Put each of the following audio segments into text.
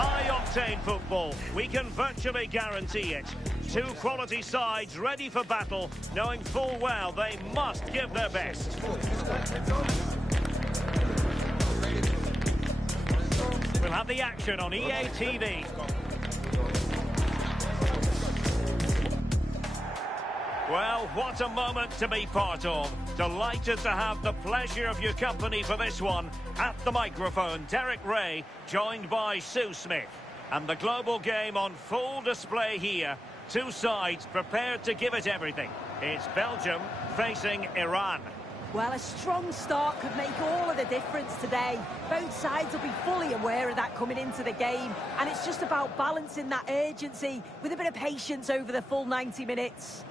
High-octane football, we can virtually guarantee it. Two quality sides ready for battle, knowing full well they must give their best. We'll have the action on EA TV. Well, what a moment to be part of. Delighted to have the pleasure of your company for this one. At the microphone, Derek Ray, joined by Sue Smith. And the global game on full display here. Two sides prepared to give it everything. It's Belgium facing Iran. Well, a strong start could make all of the difference today. Both sides will be fully aware of that coming into the game. And it's just about balancing that urgency with a bit of patience over the full 90 minutes.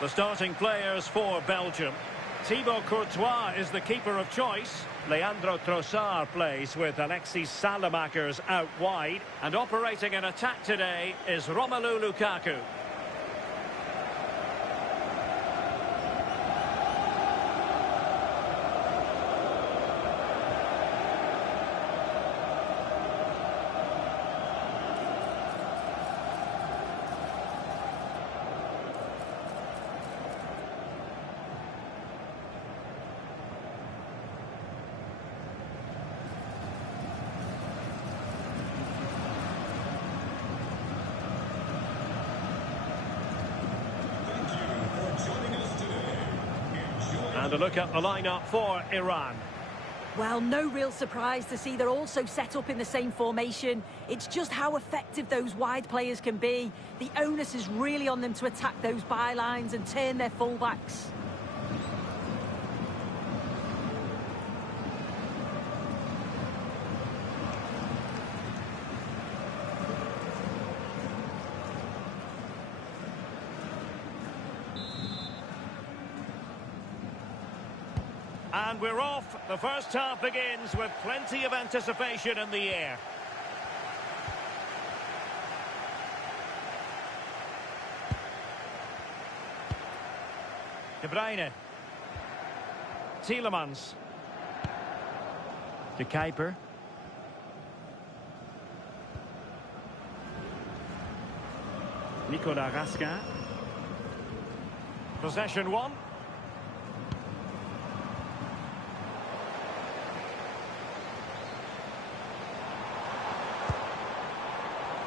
The starting players for Belgium. Thibaut Courtois is the keeper of choice. Leandro Trossard plays with Alexis Salamakers out wide. And operating in attack today is Romelu Lukaku. And a look at the lineup for Iran. Well, no real surprise to see they're also set up in the same formation. It's just how effective those wide players can be. The onus is really on them to attack those bylines and turn their fullbacks. And we're off. The first half begins with plenty of anticipation in the air. De Bruyne. Tielemans. De Kuiper. Nicolas Raskin. Possession one.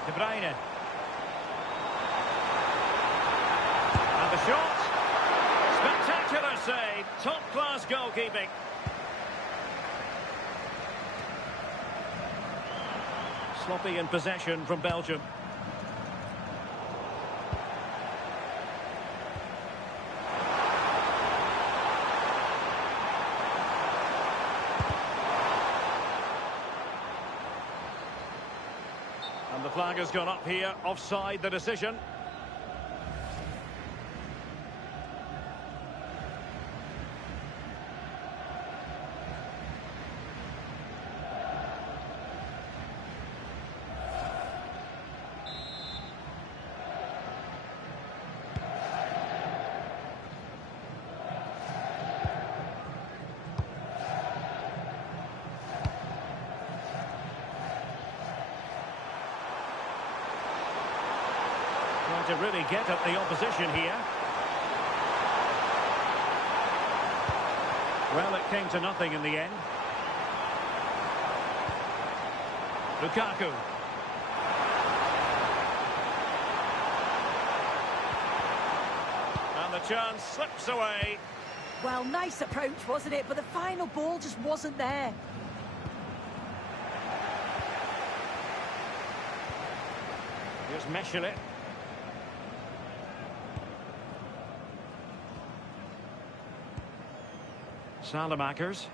De Bruyne. And the shot. Spectacular save. Top-class goalkeeping. Sloppy in possession from Belgium. And the flag has gone up here, offside the decision. Trying to really get at the opposition here. Well, it came to nothing in the end. Lukaku. And the chance slips away. Well, nice approach, wasn't it? But the final ball just wasn't there. Here's Meshele. Salamakers.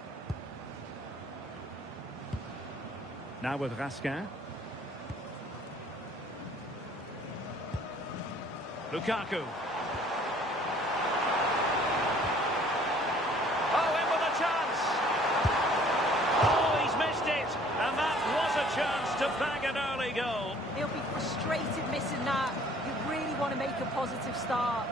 Now with Raskin. Lukaku. Oh, in with a chance. Oh, he's missed it. And that was a chance to bag an early goal. He'll be frustrated missing that. You really want to make a positive start.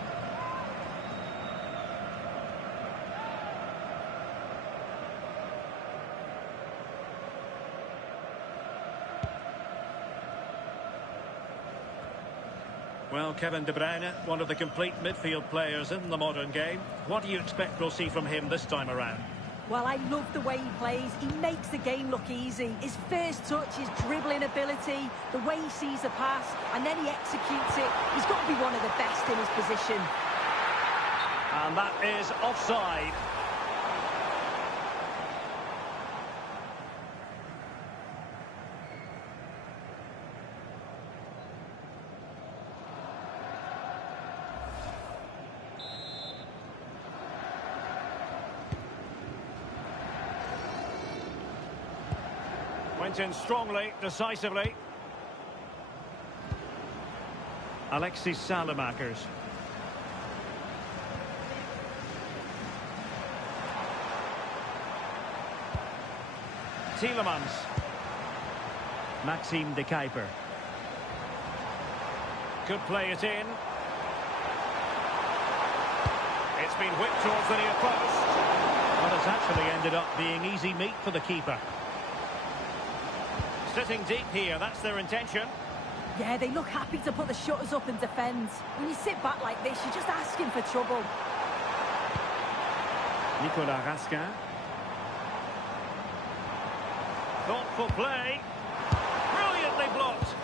Well, Kevin De Bruyne, one of the complete midfield players in the modern game. What do you expect we'll see from him this time around? Well, I love the way he plays. He makes the game look easy. His first touch, his dribbling ability, the way he sees a pass, and then he executes it. He's got to be one of the best in his position. And that is offside. Went in strongly, decisively. Alexis Salamakers. Tielemans. Maxime de Kuiper. Could play it in. It's been whipped towards the near post. But it's actually ended up being easy meat for the keeper. Sitting deep here, that's their intention. Yeah, they look happy to put the shutters up and defend. When you sit back like this, you're just asking for trouble. Nicolas Raskin. Thoughtful play. Brilliantly blocked.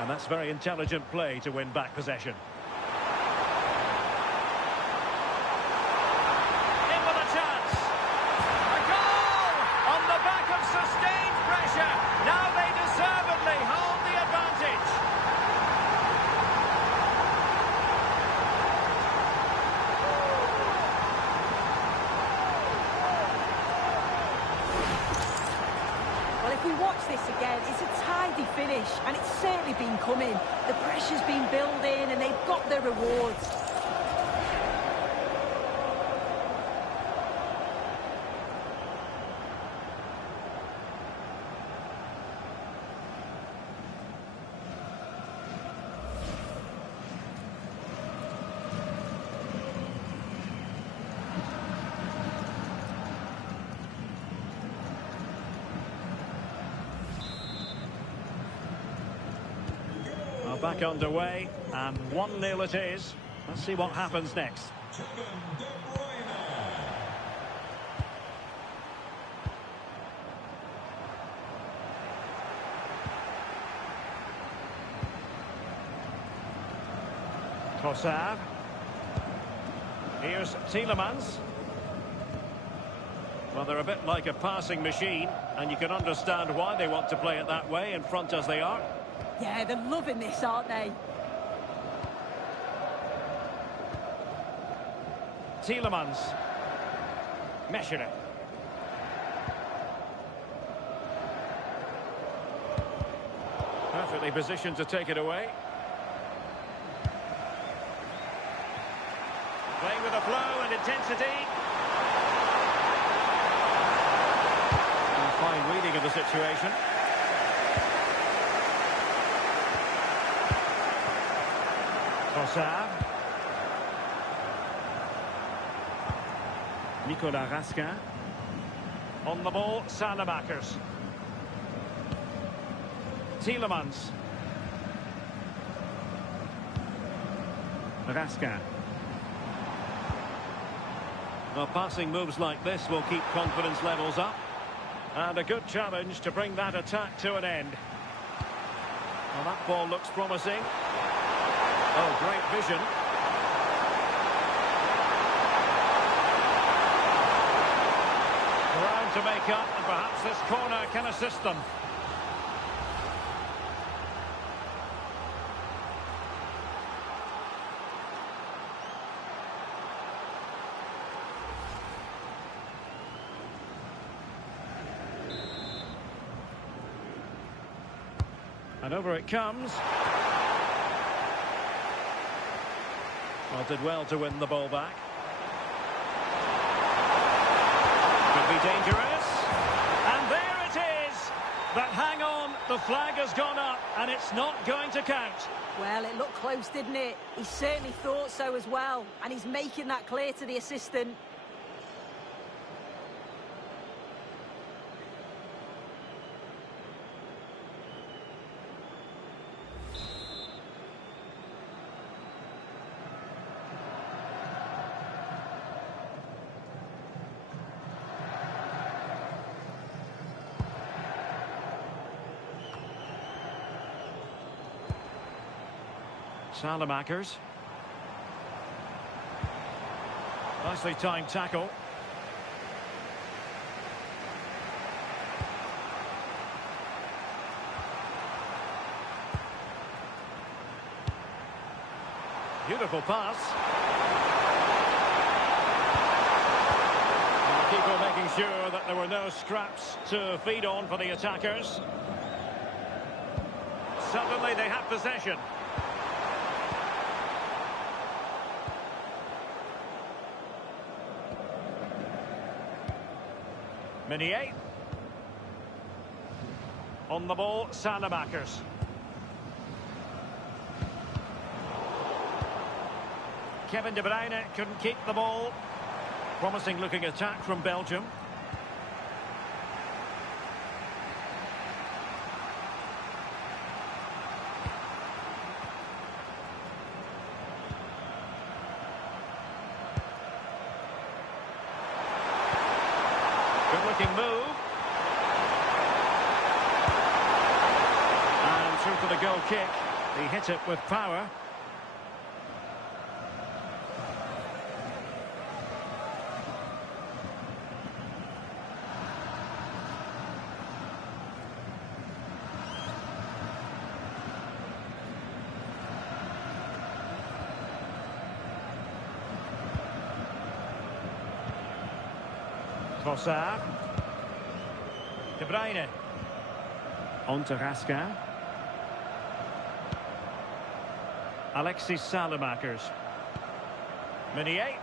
And that's very intelligent play to win back possession. Now they deservedly hold the advantage. Well, if we watch this again, it's a tidy finish, and it's certainly been coming. The pressure's been building, and they've got their rewards. Back underway, and 1-0 it is. Let's see what happens next. Trossard. Here's Tielemans. Well, they're a bit like a passing machine, and you can understand why they want to play it that way, in front as they are. Yeah, they're loving this, aren't they? Tielemans. Meshele. Perfectly positioned to take it away. Playing with a flow and intensity. And a fine reading of the situation. Trossard. Nicolas Raskin. On the ball, Salamakers. Tielemans. Raskin. Well, passing moves like this will keep confidence levels up. And a good challenge to bring that attack to an end. Well, that ball looks promising. Oh, great vision. ground to make up, and perhaps this corner can assist them. And over it comes. Well, did well to win the ball back. Could be dangerous. And there it is. But hang on, the flag has gone up and it's not going to count. Well, it looked close, didn't it? He certainly thought so as well. And he's making that clear to the assistant. Salamakers. Nicely timed tackle. Beautiful pass. And the keeper making sure that there were no scraps to feed on for the attackers. Suddenly they have possession. Meunier. On the ball, Salamakers. Kevin De Bruyne couldn't keep the ball. Promising looking attack from Belgium. Good-looking move. And through for the goal kick. He hit it with power. Trossard. De Bruyne. On to Raskin. Alexis Salamakers. Meunier.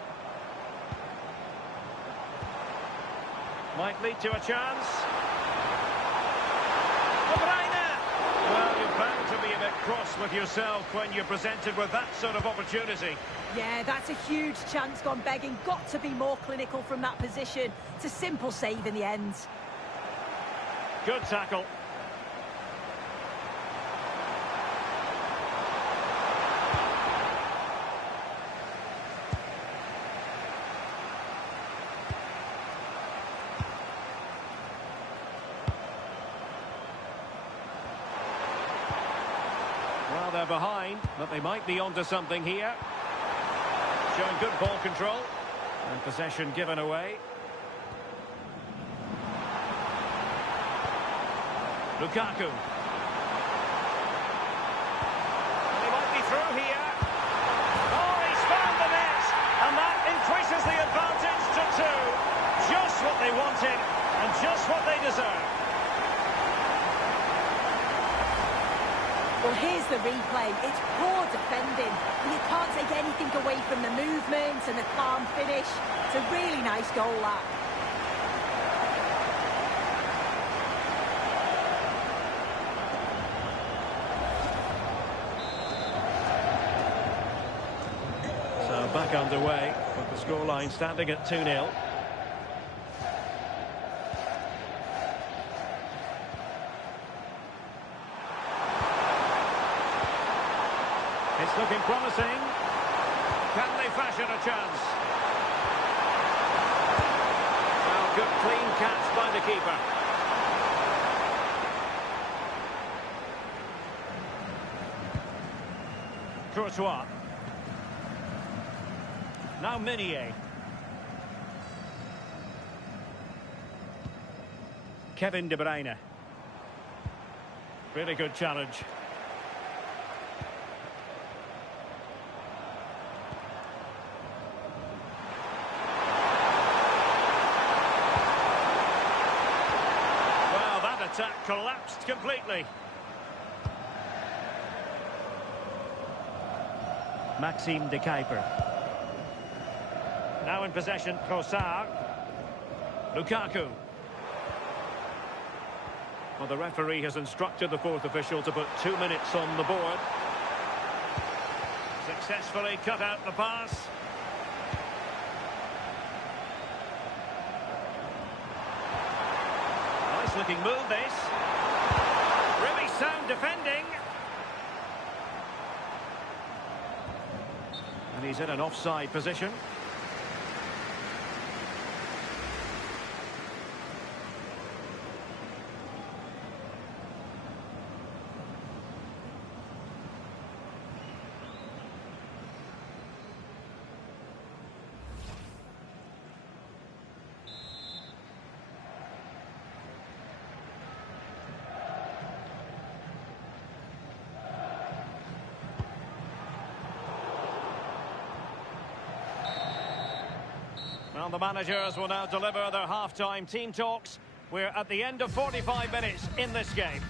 Might lead to a chance. De Bruyne! Well, you're bound to be a bit cross with yourself when you're presented with that sort of opportunity. Yeah, that's a huge chance gone begging. Got to be more clinical from that position. It's a simple save in the end. Good tackle. Well, they're behind, but they might be onto something here. Showing good ball control. And possession given away. Lukaku. They might be through here. Oh, he's found the net. And that increases the advantage to 2. Just what they wanted and just what they deserve. Well, here's the replay. It's poor defending. You can't take anything away from the movement and the calm finish. It's a really nice goal, that. So back underway with the scoreline standing at 2-0. It's looking promising. Can they fashion a chance? Well, good clean catch by the keeper. Courtois. Now Meunier. Kevin De Bruyne. Really good challenge. Well, that attack collapsed completely. Maxime de Kuiper. Now in possession, Trossard. Lukaku. Well, the referee has instructed the fourth official to put 2 minutes on the board. Successfully cut out the pass. Nice looking move, this. Really sound defending. And he's in an offside position. Well, the managers will now deliver their half-time team talks. We're at the end of 45 minutes in this game.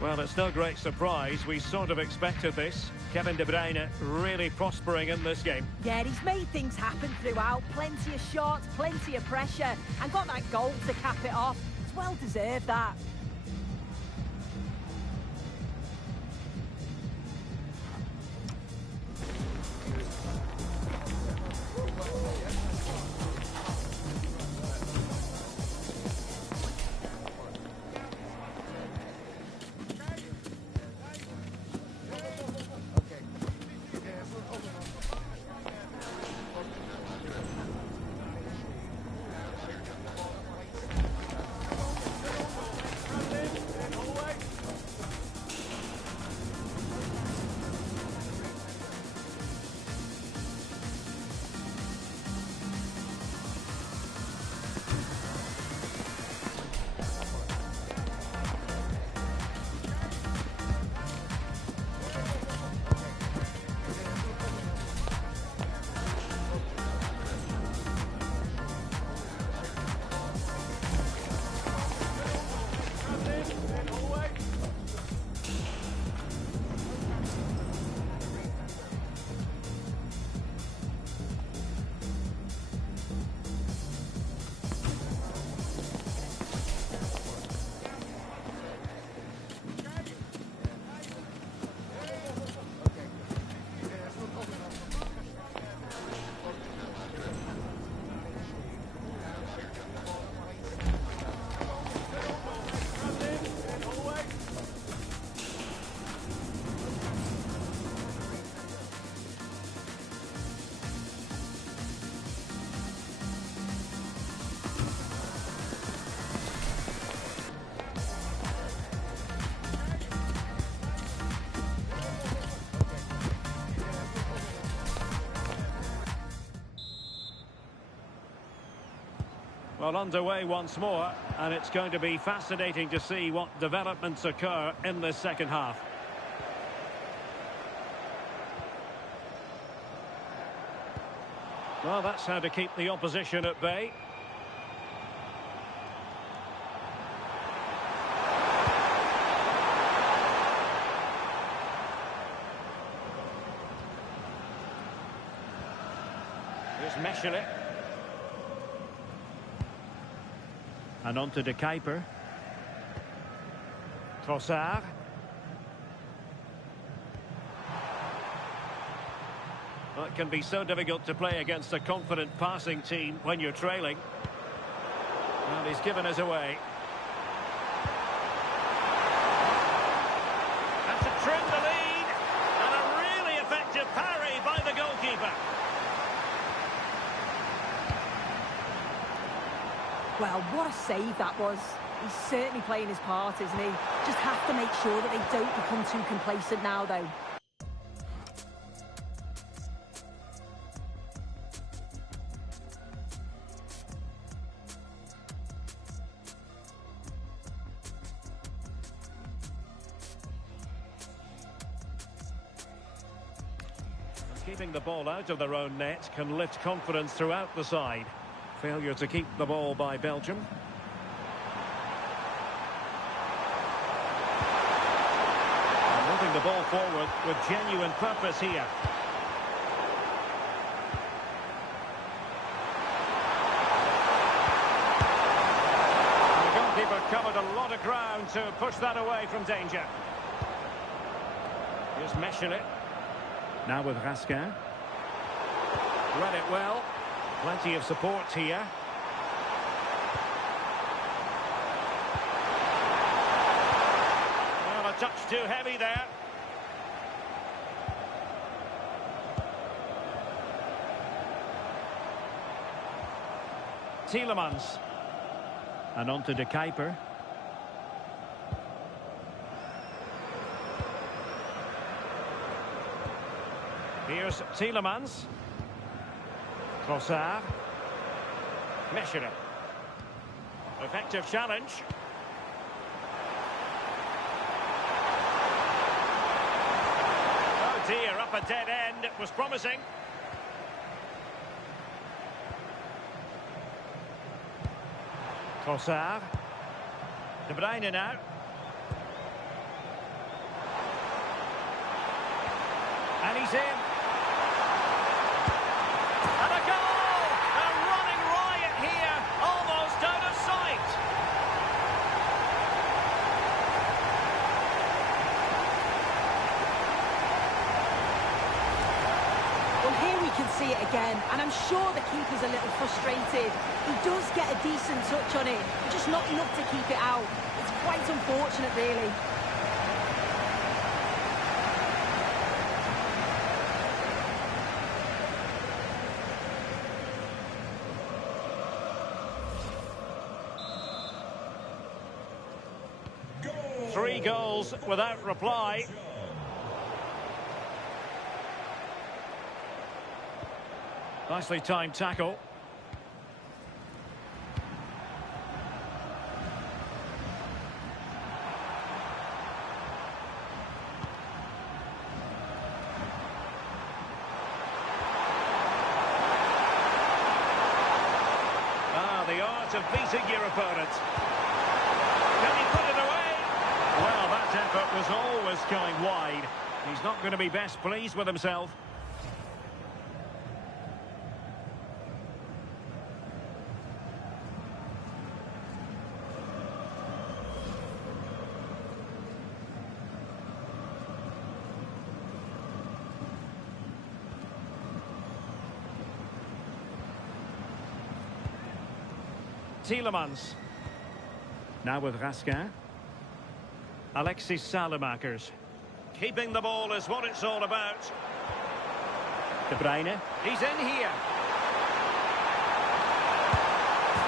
Well, it's no great surprise. We sort of expected this. Kevin De Bruyne really prospering in this game. Yeah, he's made things happen throughout. Plenty of shots, plenty of pressure, and got that goal to cap it off. It's well deserved, that. Well, underway once more, and it's going to be fascinating to see what developments occur in this second half. Well, that's how to keep the opposition at bay. Here's Mechele. And on to De Kuiper. Trossard. Well, it can be so difficult to play against a confident passing team when you're trailing. Well, he's given us away. And to trim the lead. And a really effective parry by the goalkeeper. Well, what a save that was. He's certainly playing his part, isn't he? Just have to make sure that they don't become too complacent now, though. Keeping the ball out of their own net can lift confidence throughout the side. Failure to keep the ball by Belgium. And moving the ball forward with genuine purpose here. The goalkeeper covered a lot of ground to push that away from danger. Here's Meshelet. Now with Raskin. Read it well. Plenty of support here. Well, a touch too heavy there. Tielemans. And on to De Kuiper. Here's Tielemans. Trossard. Meshelet. Effective challenge. Oh dear, up a dead end. It was promising. Trossard. De Bruyne now. And he's in. And a goal! A running riot here, almost out of sight. Well, here we can see it again, and I'm sure the keeper's a little frustrated. He does get a decent touch on it, but just not enough to keep it out. It's quite unfortunate, really. Three goals without reply. Nicely timed tackle. The art of beating your opponent. Can he put it away? Well, that effort was always going wide. He's not going to be best pleased with himself. Tielemans. Now with Raskin. Alexis Salemakers. Keeping the ball is what it's all about. De Bruyne. He's in here.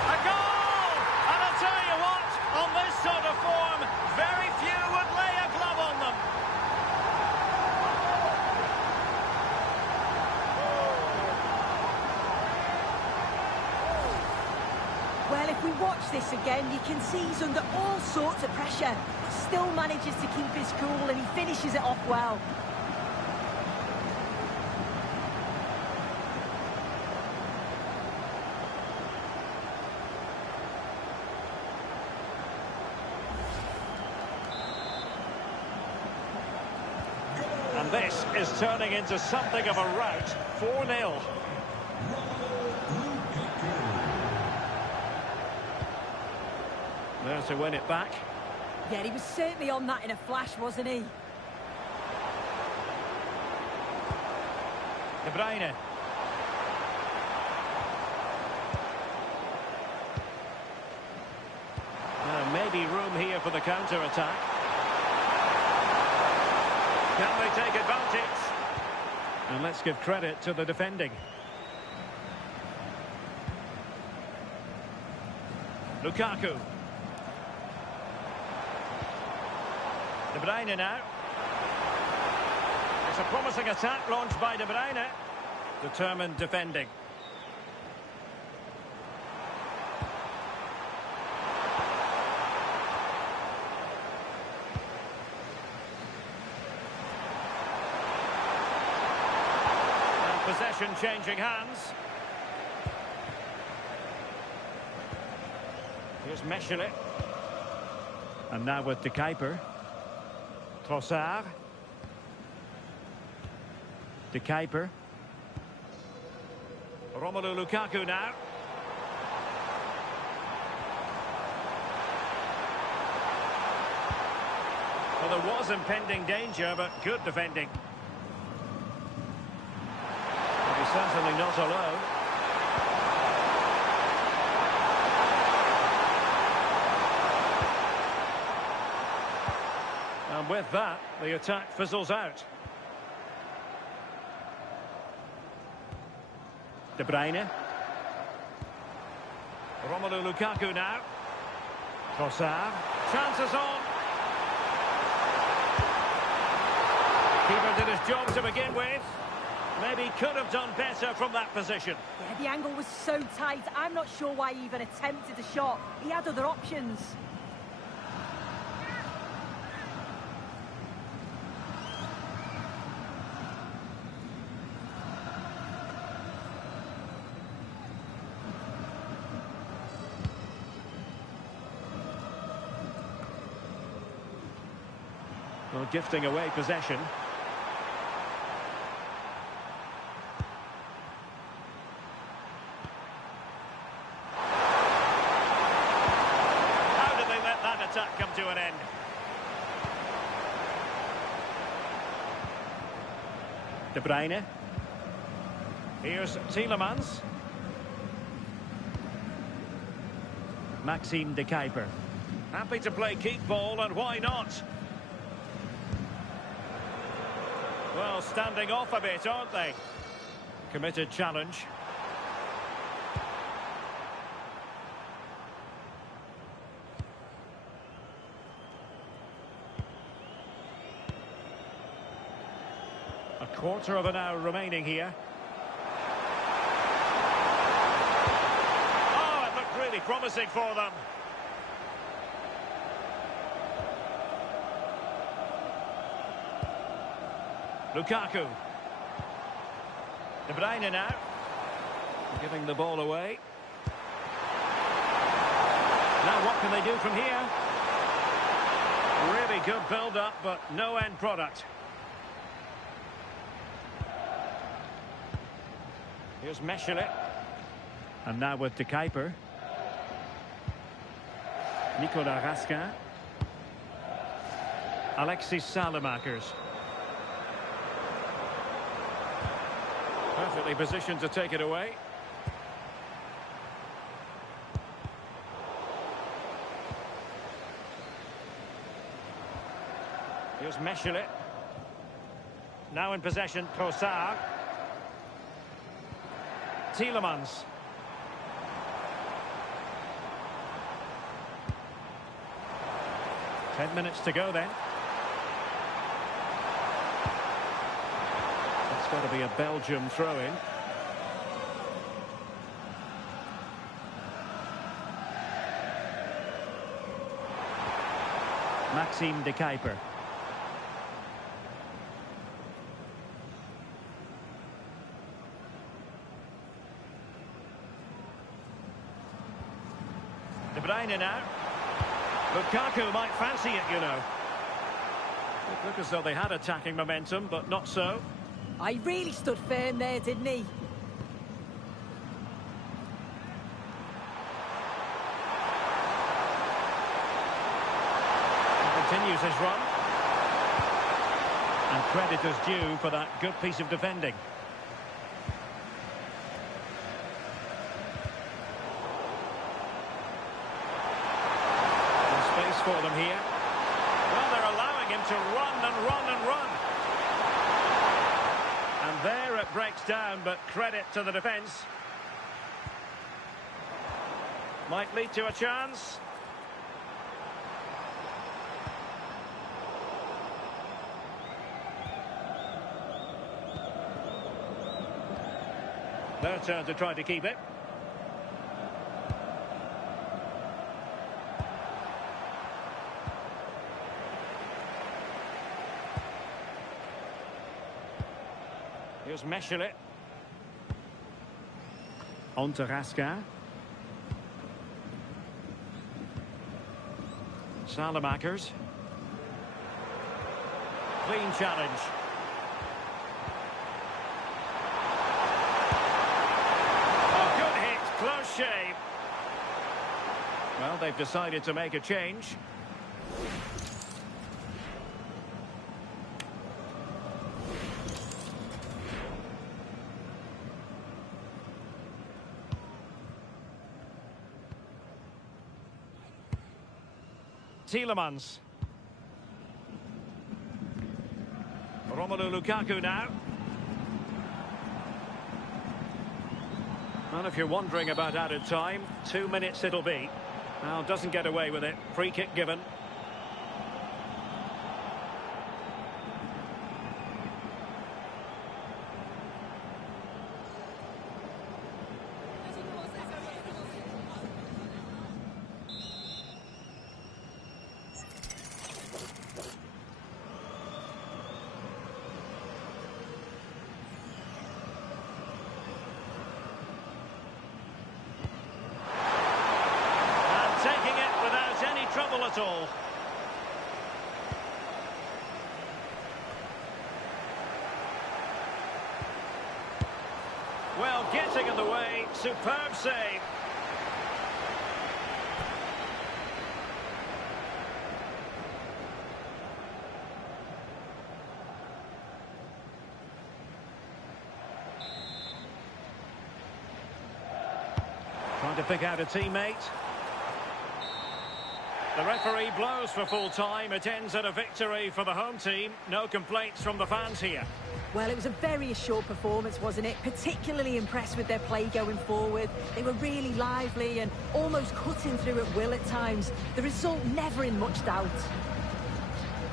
A goal! And I'll tell you what, on this sort of form, very few would lay a glove on them. Well, if we watch this again, you can see he's under all sorts of pressure, but still manages to keep his cool, and he finishes it off well. And this is turning into something of a rout. 4-0. There to win it back. Yeah, he was certainly on that in a flash, wasn't he? De Bruyne. Maybe room here for the counter-attack. Can they take advantage? And let's give credit to the defending. Lukaku. De Bruyne now. It's a promising attack launched by De Bruyne. Determined defending. Possession changing hands. Here's Mechele. And now with De Kuiper. Trossard. De Kuiper. Romelu Lukaku now. Well, there was impending danger, but good defending. But he's certainly not alone. And with that, the attack fizzles out. De Bruyne. Romelu Lukaku now. Trossard. Chances on. Keeper did his job to begin with. Maybe could have done better from that position. Yeah, the angle was so tight. I'm not sure why he even attempted a shot. He had other options. Well, gifting away possession. How did they let that attack come to an end? De Bruyne. Here's Tielemans. Maxime De Kuiper. Happy to play keep ball, and why not? Well, standing off a bit, aren't they? Committed challenge. A quarter of an hour remaining here. Oh, it looked really promising for them. Lukaku. De Bruyne now. Giving the ball away. Now what can they do from here? Really good build-up, but no end product. Here's Mechele. And now with De Kuiper. Nicolas Raskin. Alexis Salemakers. Perfectly positioned to take it away. Here's Mechele. Now in possession, Trossard. Tielemans. Ten minutes to go then. It's got to be a Belgium throw-in. Maxime De Kuiper. De Bruyne now. Lukaku might fancy it, you know. It looked as though they had attacking momentum, but not so. I really stood firm there, didn't he? He continues his run. And credit is due for that good piece of defending. Space for them here. Well, they're allowing him to run and run and run. And there it breaks down, but credit to the defence. Might lead to a chance. Their turn to try to keep it. Here's Mechele. On to Raskin. Salamakers. Clean challenge. A good hit, close shave. Well, they've decided to make a change. Tielemans. Romelu Lukaku now. Well, if you're wondering about added time, 2 minutes it'll be. Now, doesn't get away with it. Free kick given. At all. Well, getting in the way, superb save. Trying to pick out a teammate. The referee blows for full time. It ends at a victory for the home team. No complaints from the fans here. Well, it was a very assured performance, wasn't it? Particularly impressed with their play going forward. They were really lively and almost cutting through at will at times. The result never in much doubt.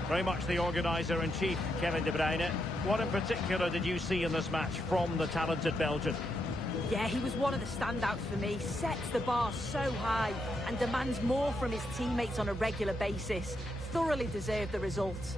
Very much the organiser-in-chief, Kevin De Bruyne. What in particular did you see in this match from the talented Belgian? Yeah, he was one of the standouts for me. Sets the bar so high and demands more from his teammates on a regular basis. Thoroughly deserved the result.